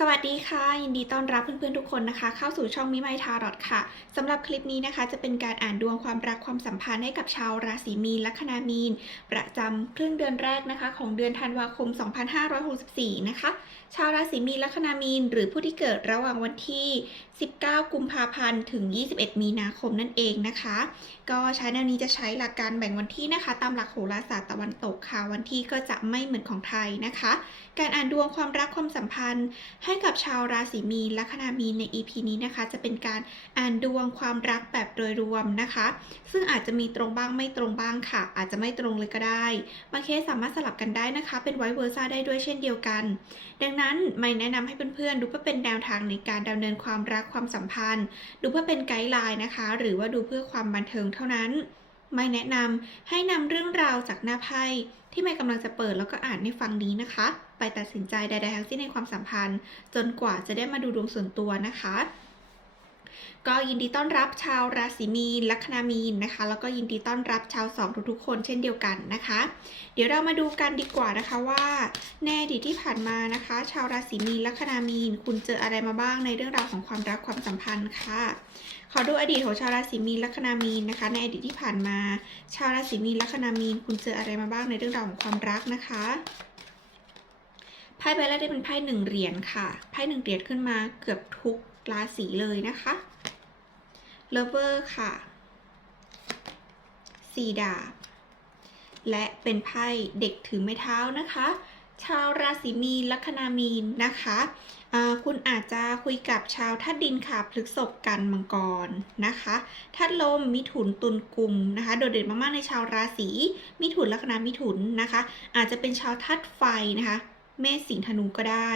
สวัสดีค่ะ ยินดีต้อนรับเพื่อนๆทุกคนนะคะ เข้าสู่ช่องมิไมทารอดค่ะสำหรับคลิปนี้นะคะ จะเป็นการอ่านดวงความรักความสัมพันธ์ให้กับชาวราศีมีนลัคนามีน ประจำครึ่งเดือนแรกนะคะ ของเดือนธันวาคม 2564 นะคะ ชาวราศีมีนลัคนามีน หรือผู้ที่เกิดระหว่างวันที่ 19 กุมภาพันธ์ถึง 21 มีนาคมนั่นเองนะคะ ก็ใช้แนวนี้จะใช้หลักการแบ่งวันที่นะคะ ตามหลักโหราศาสตร์ตะวันตกค่ะวันที่ก็จะไม่เหมือนของไทยนะคะ การอ่านดวงความรักความสัมพันธ์ให้กับชาวราศีมีนลัคนามีนใน EP นี้นะคะ จะเป็นการอ่านดวงความรักแบบโดยรวมนะคะ ซึ่งอาจจะมีตรงบ้างไม่ตรงบ้างค่ะ อาจจะไม่ตรงเลยก็ได้บางเคสสามารถสลับกันได้นะคะ เป็นไวเวอร์ซ่าได้ด้วยเช่นเดียวกัน ดังนั้นไม่แนะนำให้เพื่อนๆดูเพื่อเป็นแนวทางในการดำเนินความรักความสัมพันธ์ ดูเพื่อเป็นไกด์ไลน์นะคะ หรือว่าดูเพื่อความบันเทิงเท่านั้นไม่แนะนำให้นำเรื่องราวจากหน้าไพ่ที่ไม่กำลังจะเปิดแล้วก็อ่านให้ฟังนี้นะคะ ตัดสินใจใดๆทั้งสิ้นในความสัมพันธ์ จนกว่าจะได้มาดูดวงส่วนตัวนะคะก็ยินดีต้อนรับชาวราศีมีน ลัคนามีนนะคะ แล้วก็ยินดีต้อนรับชาวสองทุกๆคนเช่นเดียวกันนะคะ เดี๋ยวเรามาดูกันดีกว่านะคะว่าในอดีตที่ผ่านมานะคะ ชาวราศีมีน ลัคนามีน คุณเจออะไรมาบ้างในเรื่องราวของความรักความสัมพันธ์ค่ะ ขอดูอดีตของชาวราศีมีน ลัคนามีนนะคะ ในอดีตที่ผ่านมา ชาวราศีมีน ลัคนามีน คุณเจออะไรมาบ้างในเรื่องราวของความรักนะคะ พ่ใบแรกได้เป็นไพ่หนึ่งเหรียญค่ะ ไพ่หนึ่งเหรียญขึ้นมาเกือบทุกราศีเลยนะคะเลเวอร์ค่ะสี่ดาบ และเป็นไพ่เด็กถือไม้เท้านะคะ ชาวราศีมีนลัคนามีนนะคะคุณอาจจะคุยกับชาวธาตุดินค่ะพฤษภกันมังกรนะคะธาตุลมมิถุนตุลกุมนะคะ โดดเด่นมากๆในชาวราศีมิถุนลัคนามิถุนนะคะ อาจจะเป็นชาวธาตุไฟนะคะ เมษสิงธนูก็ได้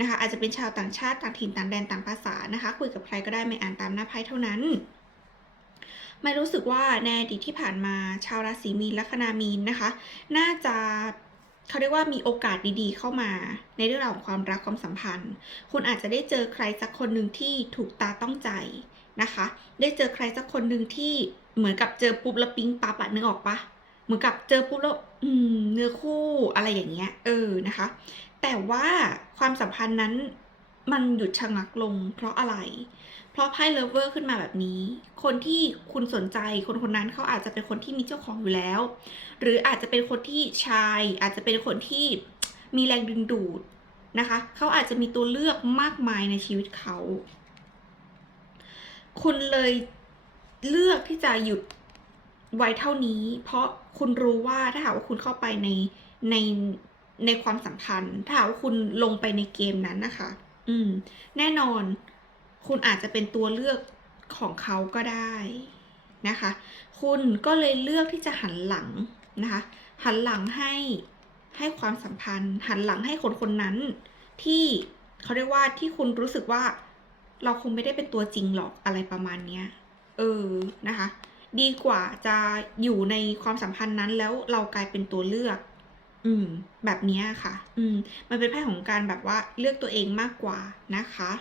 นะคะอาจจะเป็นชาวต่างชาติต่างถิ่นต่างแดนต่างภาษานะคะคุยกับใครก็ได้ไม่อ่านตามหน้าไพ่เท่านั้น ไม่รู้สึกว่าในอดีตที่ผ่านมาชาวราศีมีนลัคนามีนนะคะ น่าจะเขาเรียกว่ามีโอกาสดีๆ เข้ามา ในเรื่องราวของความรักความสัมพันธ์ คุณอาจจะได้เจอใครสักคนหนึ่งที่ถูกตาต้องใจนะคะ ได้เจอใครสักคนหนึ่งที่เหมือนกับเจอปุ๊บแล้วปิ๊งปั๊บอะนึกออกปะ เหมือนกับเจอปุ๊บแล้วเนื้อคู่อะไรอย่างเงี้ย เออนะคะ แต่ว่าความสัมพันธ์นั้นมันหยุดชะงักลง เพราะอะไร เพราะไพ่เลเวอร์ขึ้นมาแบบนี้ คนที่คุณสนใจคนคนนั้นเขาอาจจะเป็นคนที่มีเจ้าของอยู่แล้ว หรืออาจจะเป็นคนที่ชาย อาจจะเป็นคนที่มีแรงดึงดูดนะคะ เขาอาจจะมีตัวเลือกมากมายในชีวิตเขา คุณเลยเลือกที่จะหยุด ไว้เท่านี้ เพราะคุณรู้ว่าถ้าหากว่าคุณเข้าไปในในในความสัมพันธ์ ถ้าหากว่าคุณลงไปในเกมนั้นนะคะ อืม แน่นอน คุณอาจจะเป็นตัวเลือกของเขาก็ได้นะคะ คุณก็เลยเลือกที่จะหันหลังนะคะ หันหลังให้ให้ความสัมพันธ์ หันหลังให้คนคนนั้น ที่เขาเรียกว่าที่คุณรู้สึกว่า เราคงไม่ได้เป็นตัวจริงหรอกอะไรประมาณเนี้ย เออนะคะ ดีกว่าจะอยู่ในความสัมพันธ์นั้นแล้วเรากลายเป็นตัวเลือก อืม แบบนี้ค่ะ อืม มันเป็นไพ่ของการแบบว่าเลือกตัวเองมากกว่านะคะ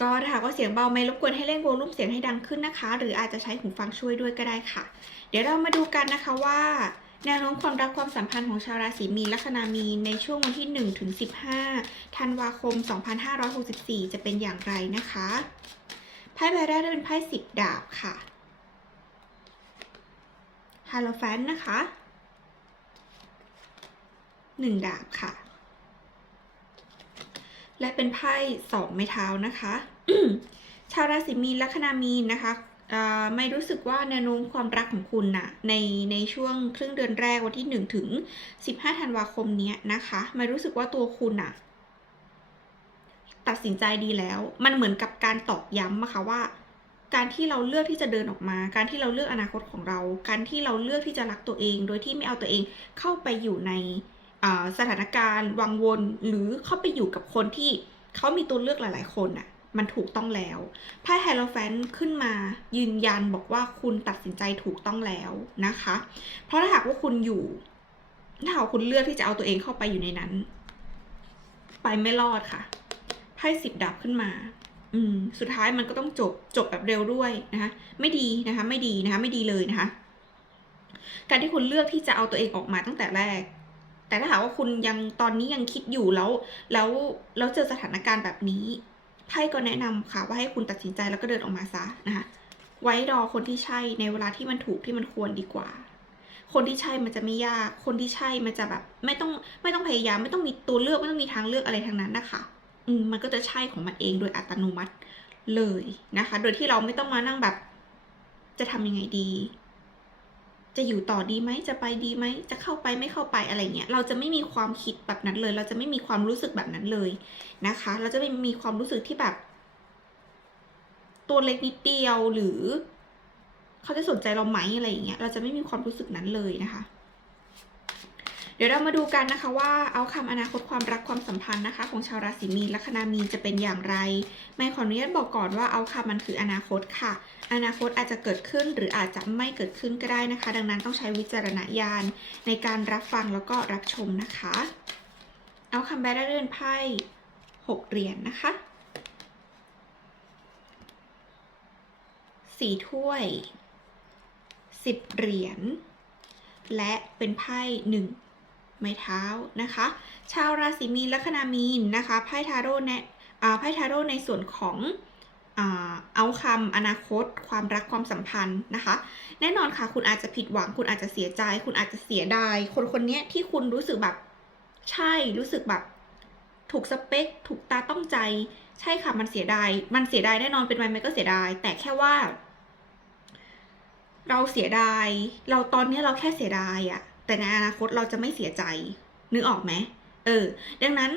ก็ถ้าหากว่าเสียงเบาไม่รบกวนให้เร่งโวลูมเสียงให้ดังขึ้นนะคะ หรืออาจจะใช้หูฟังช่วยด้วยก็ได้ค่ะ เดี๋ยวเรามาดูกันนะคะว่าแนวโน้มความรักความสัมพันธ์ของชาวราศีมีนลัคนามีนในช่วงวันที่1ถึง15ธันวาคม 2564 จะเป็นอย่างไรนะคะ ไพ่ใบแรกได้เป็นไพ่สิบดาบค่ะ ฮาโลแฟนนะคะหนึ่งดาบค่ะ และเป็นไพ่สองไม้เท้านะคะ ชาวราศีมีนลัคนามีนนะคะไม่รู้สึกว่าแนวโน้มความรักของคุณน่ะในในช่วงครึ่งเดือนแรกวันที่ 1 ถึง 15 ธันวาคมเนี้ยนะคะ ไม่รู้สึกว่าตัวคุณน่ะ ตัดสินใจดีแล้ว มันเหมือนกับการตอกย้ำอะคะว่า การที่เราเลือกที่จะเดินออกมา การที่เราเลือกอนาคตของเรา การที่เราเลือกที่จะรักตัวเอง โดยที่ไม่เอาตัวเองเข้าไปอยู่ในสถานการณ์วังวน หรือเข้าไปอยู่กับคนที่เขามีตัวเลือกหลาย ๆ คนน่ะมันถูกต้องแล้วไพ่ไฮโลแฟนขึ้นมายืนยันบอกว่าคุณตัดสินใจถูกต้องแล้วนะคะ เพราะถ้าหากว่าคุณอยู่ ถ้าหากคุณเลือกที่จะเอาตัวเองเข้าไปอยู่ในนั้น ไปไม่รอดค่ะไพ่สิบดับขึ้นมา อืมสุดท้ายมันก็ต้องจบจบแบบเร็วด้วยนะคะไม่ดีนะคะ ไม่ดีนะคะ ไม่ดีเลยนะคะ การที่คุณเลือกที่จะเอาตัวเองออกมาตั้งแต่แรก แต่ถ้าหากว่าคุณยังตอนนี้ยังคิดอยู่แล้ว แล้วแล้วเจอสถานการณ์แบบนี้ไพ่ก็แนะนำค่ะว่าให้คุณตัดสินใจแล้วก็เดินออกมาซะนะคะไว้รอคนที่ใช่ในเวลาที่มันถูกที่มันควรดีกว่า คนที่ใช่มันจะไม่ยาก คนที่ใช่มันจะแบบ ไม่ต้องไม่ต้องพยายาม ไม่ต้องมีตัวเลือกไม่ต้องมีทางเลือกอะไรทั้งนั้นนะคะ มันก็จะใช่ของมันเองโดยอัตโนมัติเลยนะคะ โดยที่เราไม่ต้องมานั่งแบบ จะทำยังไงดี จะอยู่ต่อดีไหมจะไปดีไหมจะเข้าไปไม่เข้าไปอะไรเงี้ยเราจะไม่มีความคิดแบบนั้นเลย เราจะไม่มีความรู้สึกแบบนั้นเลยนะคะ เราจะไม่มีความรู้สึกที่แบบ ตัวเล็กนิดเดียวหรือ เขาจะสนใจเราไหมอะไรอย่างเงี้ยเราจะไม่มีความรู้สึกนั้นเลยนะคะ เดี๋ยวเรามาดูกันนะคะว่าเอาคำอนาคตความรักความสัมพันธ์นะคะ ของชาวราศีมีนลัคนามีนจะเป็นอย่างไร ไม่ขออนุญาตบอกก่อนว่าเอาคำมันคืออนาคตค่ะ อนาคตอาจจะเกิดขึ้นหรืออาจจะไม่เกิดขึ้นก็ได้นะคะ ดังนั้นต้องใช้วิจารณญาณในการรับฟังแล้วก็รับชมนะคะ เอาคำแบได้เรือนไพ่หกเหรียญนนะคะสี่ถ้วยสิบเหรียญและเป็นไพ่หนึ่ง ไม้เท้านะคะ ชาวราศีมีนลัคนามีนนะคะไพ่ทาโร่แนะไพ่ทาโร่ในส่วนของอ่าเอาคำอนาคต ความรักความสัมพันธ์นะคะ แน่นอนค่ะ คุณอาจจะผิดหวัง คุณอาจจะเสียใจ คุณอาจจะเสียดาย คนคนนี้ที่คุณรู้สึกแบบใช่รู้สึกแบบถูกสเปค ถูกตาต้องใจ ใช่ค่ะ มันเสียดาย มันเสียดายแน่นอนเป็นไปไหมก็เสียดาย แต่แค่ว่า เราเสียดาย เราตอนนี้เราแค่เสียดายอะ แต่ในอนาคตเราจะไม่เสียใจ นึกออกไหมเออ ดังนั้น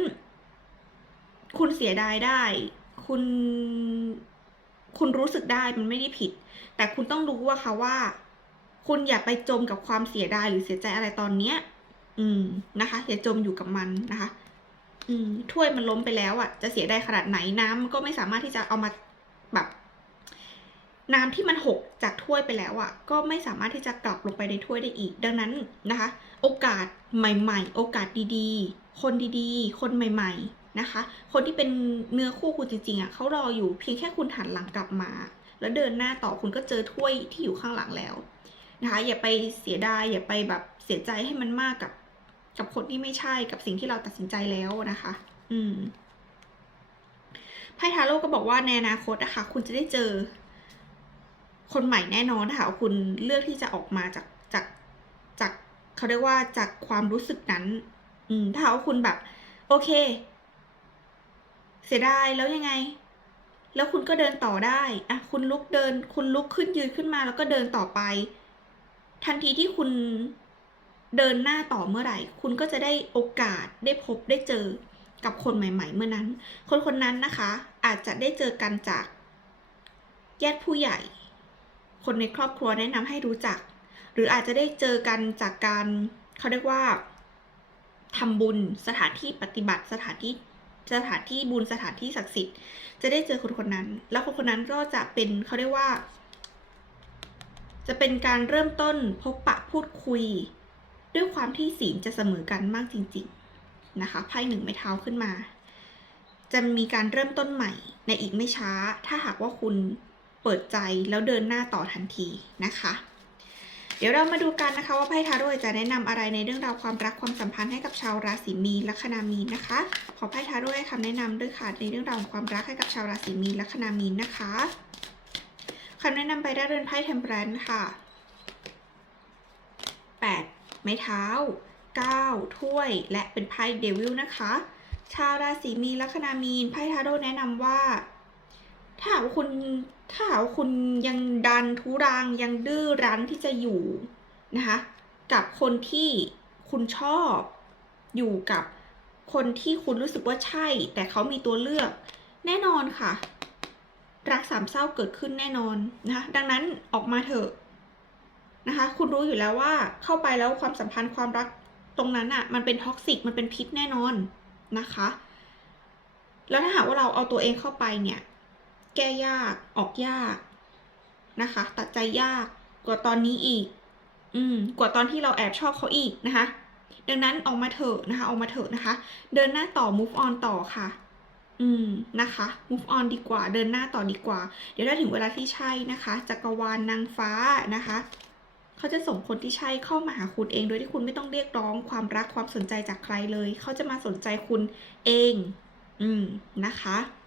คุณเสียดายได้ คุณ คุณรู้สึกได้มันไม่ได้ผิด แต่คุณต้องรู้ว่าค่ะว่า คุณอย่าไปจมกับความเสียดายหรือเสียใจอะไรตอนเนี้ย อืมนะคะอย่าจมอยู่กับมันนะคะ อืมถ้วยมันล้มไปแล้วอะ่ะ จะเสียดายขนาดไหนน้ำมันก็ไม่สามารถที่จะเอามาแบบ น้ำที่มันหกจากถ้วยไปแล้วอะ่ะก็ไม่สามารถที่จะกลับลงไปในถ้วยได้อีก ดังนั้นนะคะ โอกาสใหม่ ๆ โอกาสดีๆ คนดีๆ คนใหม่ ๆนะคะ คนที่เป็นเนื้อคู่คุณจริงๆอะ่ะเขารออยู่เพียงแค่คุณหันหลังกลับมา แล้วเดินหน้าต่อคุณก็เจอถ้วยที่อยู่ข้างหลังแล้วนะคะ อย่าไปเสียดายอย่าไปแบบเสียใจให้มันมากกับกับคนที่ไม่ใช่กับสิ่งที่เราตัดสินใจแล้วนะคะ อืมไพ่ทาโร่ก็บอกว่าในอนาคตนะคะคุณจะได้เจอ คนใหม่แน่นอนถ้าหากว่าคุณเลือกที่จะออกมาจากจากจากเขาเรียกว่าจากความรู้สึกนั้น อืม ถ้าหากว่าคุณแบบ โอเค เสียดายแล้วยังไง แล้วคุณก็เดินต่อได้อะคุณลุกเดิน คุณลุกขึ้นยืนขึ้นมา แล้วก็เดินต่อไป ทันทีที่คุณเดินหน้าต่อเมื่อไหร่ คุณก็จะได้โอกาสได้พบได้เจอกับคนใหม่ ๆ เมื่อนั้น คนคนนั้นนะคะ อาจจะได้เจอกันจากญาติผู้ใหญ่ คนในครอบครัวแนะนำให้รู้จัก หรืออาจจะได้เจอกันจากการเขาเรียกว่าทำบุญสถานที่ปฏิบัติสถานที่สถานที่บุญสถานที่ศักดิ์สิทธิ์ จะได้เจอคนคนนั้น แล้วคนคนนั้นก็จะเป็นเขาเรียกว่า จะเป็นการเริ่มต้นพบปะพูดคุย ด้วยความที่ศีลจะเสมอกันมากจริง ๆนะคะไพ่หนึ่งไม้เท้าขึ้นมา จะมีการเริ่มต้นใหม่ในอีกไม่ช้า ถ้าหากว่าคุณ เปิดใจแล้วเดินหน้าต่อทันทีนะคะ เดี๋ยวเรามาดูกันนะคะว่าไพ่ทาโร่จะแนะนำอะไรในเรื่องราวความรักความสัมพันธ์ให้กับชาวราศีมีนลัคนามีนนะคะ ขอไพ่ทาโร่ให้คำแนะนำด้วยค่ะในเรื่องราวของความรักให้กับชาวราศีมีนลัคนามีนนะคะคำแนะนำไปได้เรือนไพ่เทมเพลนค่ะ 8 ไม้เท้า 9 ถ้วย และเป็นไพ่เดวิลนะคะ ชาวราศีมีนลัคนามีนไพ่ทาโร่แนะนำว่า ถ้าหากว่าคุณถ้าหากว่าคุณยังดันทุรังยังดื้อรั้นที่จะอยู่นะคะกับคนที่คุณชอบอยู่กับคนที่คุณรู้สึกว่าใช่ แต่เขามีตัวเลือก แน่นอนค่ะ รักสามเศร้าเกิดขึ้นแน่นอนนะคะดังนั้นออกมาเถอะนะคะ คุณรู้อยู่แล้วว่าเข้าไปแล้วความสัมพันธ์ความรักตรงนั้นอะ่ะ มันเป็นท็อกซิกมันเป็นพิษแน่นอนนะคะ แล้วถ้าหากว่าเราเอาตัวเองเข้าไปเนี่ย แก้ยาก ออกยากนะคะ ตัดใจยากกว่าตอนนี้อีก อืม กว่าตอนที่เราแอบชอบเขาอีกนะคะ ดังนั้นออกมาเถอะนะคะออกมาเถอะนะคะ เดินหน้าต่อ move on ต่อค่ะ อืมนะคะ move on ดีกว่า เดินหน้าต่อดีกว่า เดี๋ยวถ้าถึงเวลาที่ใช่นะคะจักรวาลนางฟ้านะคะเขาจะส่งคนที่ใช่เข้ามาหาคุณเอง โดยที่คุณไม่ต้องเรียกร้องความรักความสนใจจากใครเลย เขาจะมาสนใจคุณเอง อืม นะคะ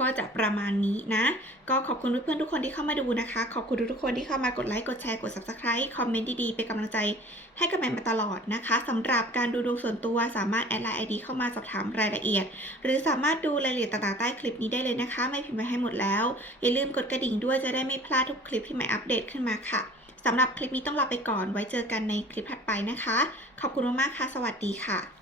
ก็จะประมาณนี้นะ ก็ขอบคุณเพื่อนๆทุกคนที่เข้ามาดูนะคะ ขอบคุณทุกๆคนที่เข้ามากดไลค์ กดแชร์ กด subscribe คอมเมนต์ดีๆ เป็นกำลังใจให้กับแมนมาตลอดนะคะสำหรับการดูดวงส่วนตัวสามารถแอดไลน์ ID เข้ามาสอบถามรายละเอียด หรือสามารถดูรายละเอียดต่างๆใต้คลิปนี้ได้เลยนะคะ ไม่พิมพ์ไว้ให้หมดแล้ว อย่าลืมกดกระดิ่งด้วยจะได้ไม่พลาดทุกคลิปที่ใหม่อัปเดตขึ้นมาค่ะสำหรับคลิปนี้ต้องลาไปก่อนไว้เจอกันในคลิปถัดไปนะคะ ขอบคุณมากๆค่ะ สวัสดีค่ะ